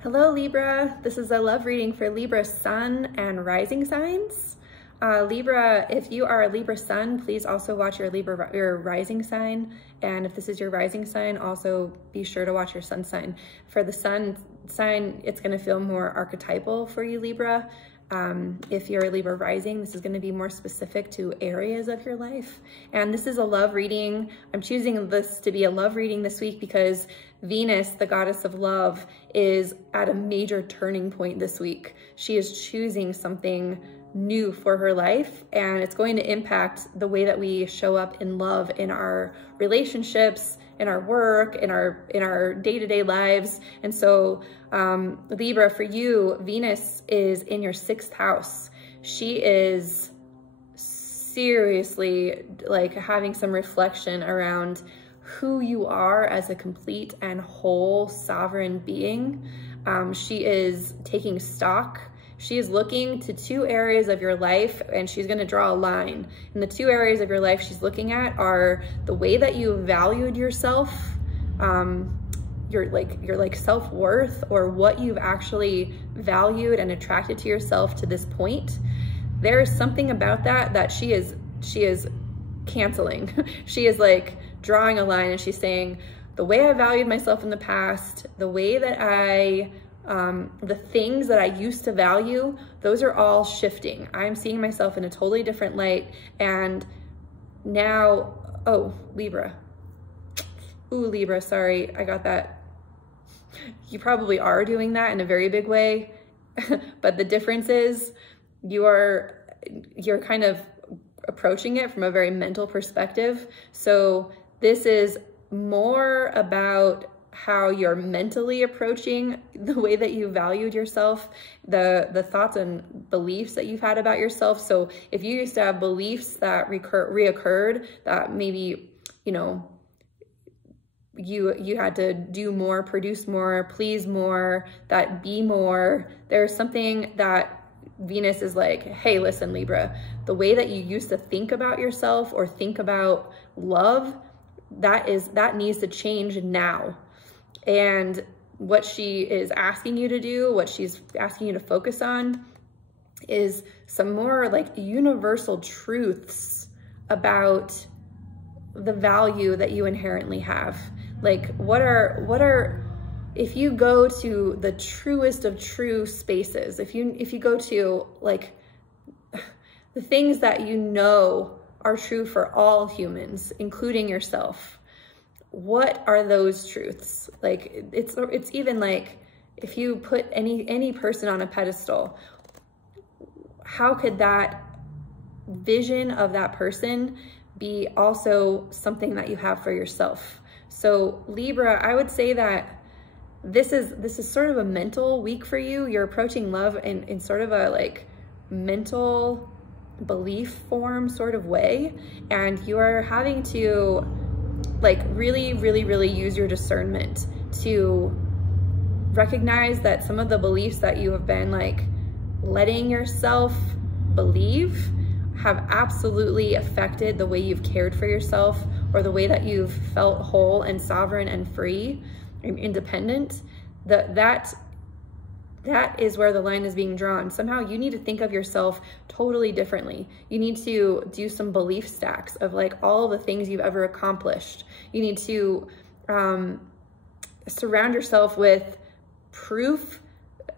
Hello Libra, this is a love reading for Libra sun and rising signs. Libra, if you are a Libra sun, please also watch your rising sign. And if this is your rising sign, also be sure to watch your sun sign. For the sun sign, it's going to feel more archetypal for you, Libra. If you're a Libra rising, this is going to be more specific to areas of your life. And this is a love reading. I'm choosing this to be a love reading this week because Venus, the goddess of love, is at a major turning point this week. She is choosing something new for her life, and it's going to impact the way that we show up in love in our relationships, in our work, in our day-to-day lives. And so Libra, for you, Venus is in your 6th house. She is seriously like having some reflection around who you are as a complete and whole sovereign being. She is taking stock. She is looking to 2 areas of your life, and she's going to draw a line. And the 2 areas of your life she's looking at are the way that you valued yourself, your self-worth, or what you've actually valued and attracted to yourself to this point. There is something about that she is canceling. She is like drawing a line, and she's saying, the way I valued myself in the past, the way that the things that I used to value, those are all shifting. I'm seeing myself in a totally different light. And now, oh, Libra. Ooh, Libra, sorry, I got that. You probably are doing that in a very big way, but the difference is you're kind of approaching it from a very mental perspective. So this is more about how you're mentally approaching the way that you valued yourself, the thoughts and beliefs that you've had about yourself. So if you used to have beliefs that reoccurred, that maybe, you know, you had to do more, produce more, please more, that be more, there's something that Venus is like, hey, listen, Libra, the way that you used to think about yourself or think about love, that needs to change now. And what she is asking you to do, what she's asking you to focus on, is some more like universal truths about the value that you inherently have. Like what are if you go to the truest of true spaces, if you go to like the things that you know are true for all humans, including yourself, what are those truths? Like it's even like if you put any person on a pedestal, how could that vision of that person be also something that you have for yourself? So Libra, I would say that this is sort of a mental week for you. You're approaching love in sort of a like mental belief form sort of way, and you are having to like really use your discernment to recognize that some of the beliefs that you have been like letting yourself believe have absolutely affected the way you've cared for yourself or the way that you've felt whole and sovereign and free and independent. That is where the line is being drawn. Somehow you need to think of yourself totally differently. You need to do some belief stacks of like all the things you've ever accomplished. You need to surround yourself with proof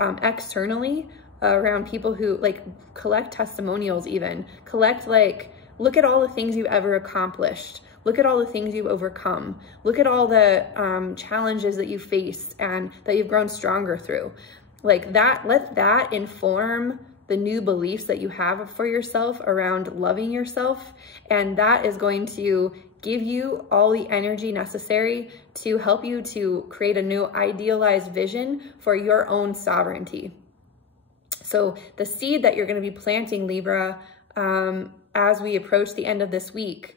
externally around people who like collect testimonials, even collect like, look at all the things you've ever accomplished. Look at all the things you've overcome. Look at all the challenges that you faced and that you've grown stronger through. Like that, let that inform the new beliefs that you have for yourself around loving yourself. And that is going to give you all the energy necessary to help you to create a new idealized vision for your own sovereignty. So the seed that you're going to be planting, Libra, as we approach the end of this week,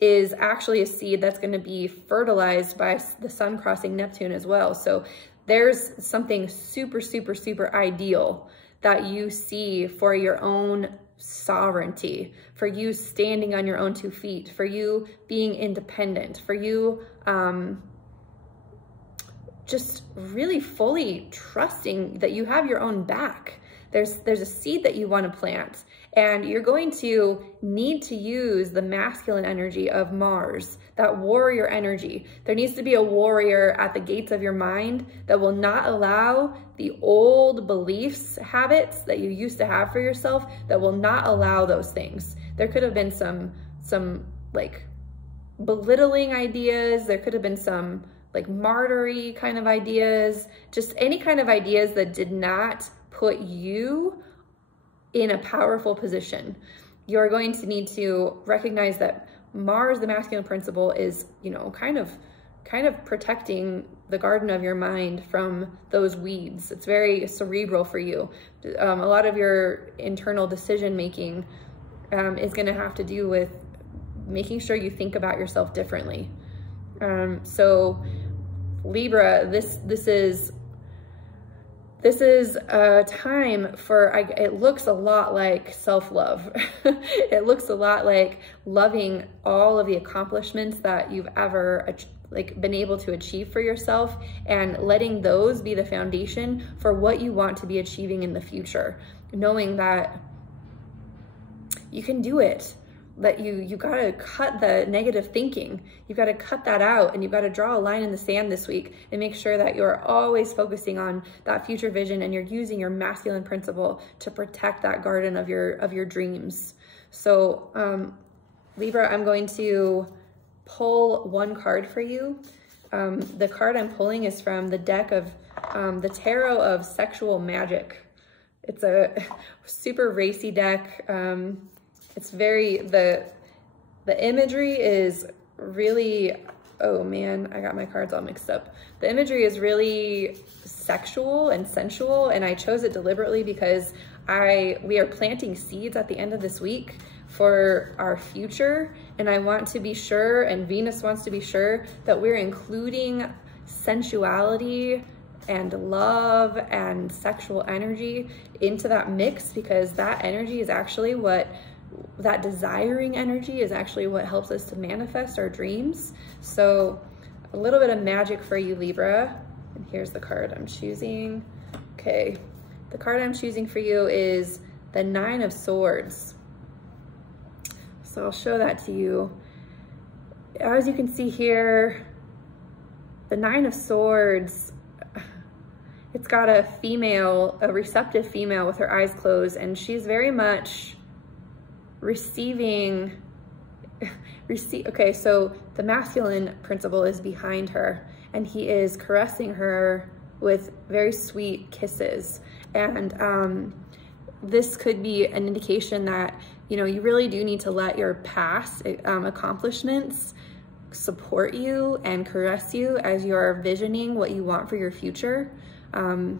is actually a seed that's going to be fertilized by the sun crossing Neptune as well. So there's something super ideal that you see for your own sovereignty, for you standing on your own 2 feet, for you being independent, for you just really fully trusting that you have your own back. There's a seed that you want to plant, and you're going to need to use the masculine energy of Mars, that warrior energy. There needs to be a warrior at the gates of your mind that will not allow the old beliefs, habits that you used to have for yourself, that will not allow those things. There could have been some like belittling ideas. There could have been some like martyry kind of ideas, just any kind of ideas that did not put you in a powerful position. You're going to need to recognize that Mars, the masculine principle, is, you know, kind of protecting the garden of your mind from those weeds. It's very cerebral for you. A lot of your internal decision making is going to have to do with making sure you think about yourself differently. So Libra, this is a time for, it looks a lot like self-love. It looks a lot like loving all of the accomplishments that you've ever been able to achieve for yourself, and letting those be the foundation for what you want to be achieving in the future. Knowing that you can do it, that you gotta cut the negative thinking. You've got to cut that out, and you've got to draw a line in the sand this week and make sure that you're always focusing on that future vision, and you're using your masculine principle to protect that garden of your dreams. So Libra, I'm going to pull one card for you. The card I'm pulling is from the deck of the Tarot of Sexual Magic. It's a super racy deck. It's very, the imagery is really, oh man, I got my cards all mixed up. The imagery is really sexual and sensual, and I chose it deliberately because we are planting seeds at the end of this week for our future, and I want to be sure, and Venus wants to be sure, that we're including sensuality and love and sexual energy into that mix, because that energy is actually that desiring energy is actually what helps us to manifest our dreams. So a little bit of magic for you, Libra. And here's the card I'm choosing. Okay, the card I'm choosing for you is the Nine of Swords. So I'll show that to you. As you can see here, the Nine of Swords, it's got a receptive female with her eyes closed, and she's very much receiving. Okay, so the masculine principle is behind her, and he is caressing her with very sweet kisses. And this could be an indication that, you know, you really do need to let your past accomplishments support you and caress you as you're visioning what you want for your future. I've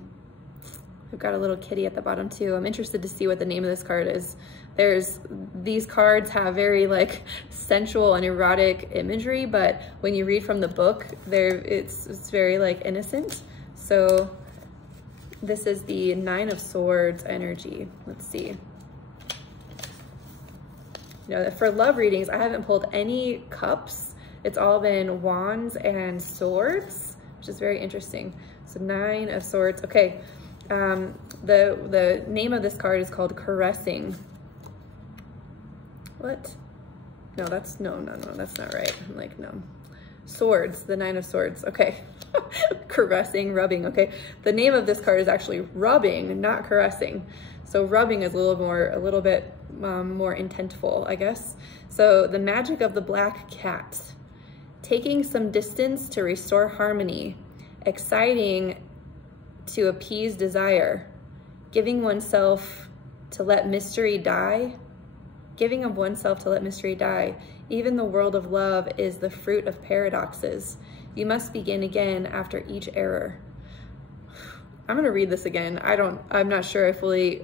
got a little kitty at the bottom too. I'm interested to see what the name of this card is. These cards have very like sensual and erotic imagery, but when you read from the book, it's very like innocent. So this is the Nine of Swords energy. Let's see. You know, for love readings, I haven't pulled any cups. It's all been wands and swords, which is very interesting. So Nine of Swords. Okay, the name of this card is called Caressing. What? No, that's no, that's not right. I'm like, no. Swords, the Nine of Swords. Okay. Caressing, rubbing. Okay. The name of this card is actually Rubbing, not Caressing. So rubbing is a little bit more intentful, I guess. So the magic of the black cat. Taking some distance to restore harmony. Exciting to appease desire. Giving oneself to let mystery die. Giving of oneself to let mystery die. Even the world of love is the fruit of paradoxes. You must begin again after each error. I'm gonna read this again. I'm not sure I fully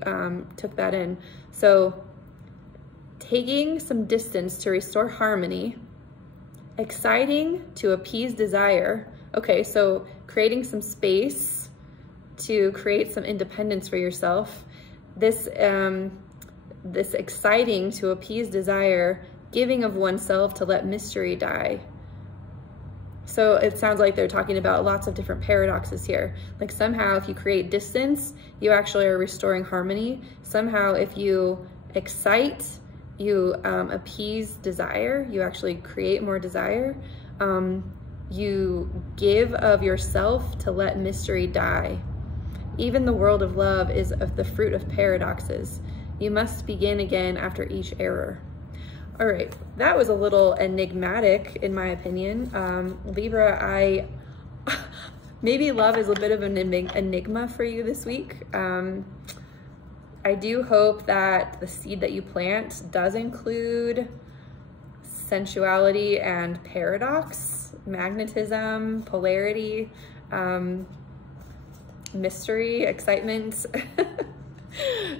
took that in. So, taking some distance to restore harmony, exciting to appease desire. Okay, so creating some space to create some independence for yourself. This exciting to appease desire, giving of oneself to let mystery die. So it sounds like they're talking about lots of different paradoxes here. Like somehow if you create distance, you actually are restoring harmony. Somehow if you excite, you appease desire, you actually create more desire. You give of yourself to let mystery die. Even the world of love is of the fruit of paradoxes. You must begin again after each error. All right, that was a little enigmatic in my opinion. Libra, maybe love is a bit of an enigma for you this week. I do hope that the seed that you plant does include sensuality and paradox, magnetism, polarity, mystery, excitement.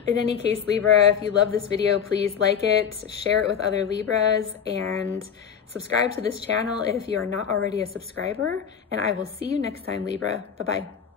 In any case, Libra, if you love this video, please like it, share it with other Libras, and subscribe to this channel if you are not already a subscriber. And I will see you next time, Libra. Bye-bye.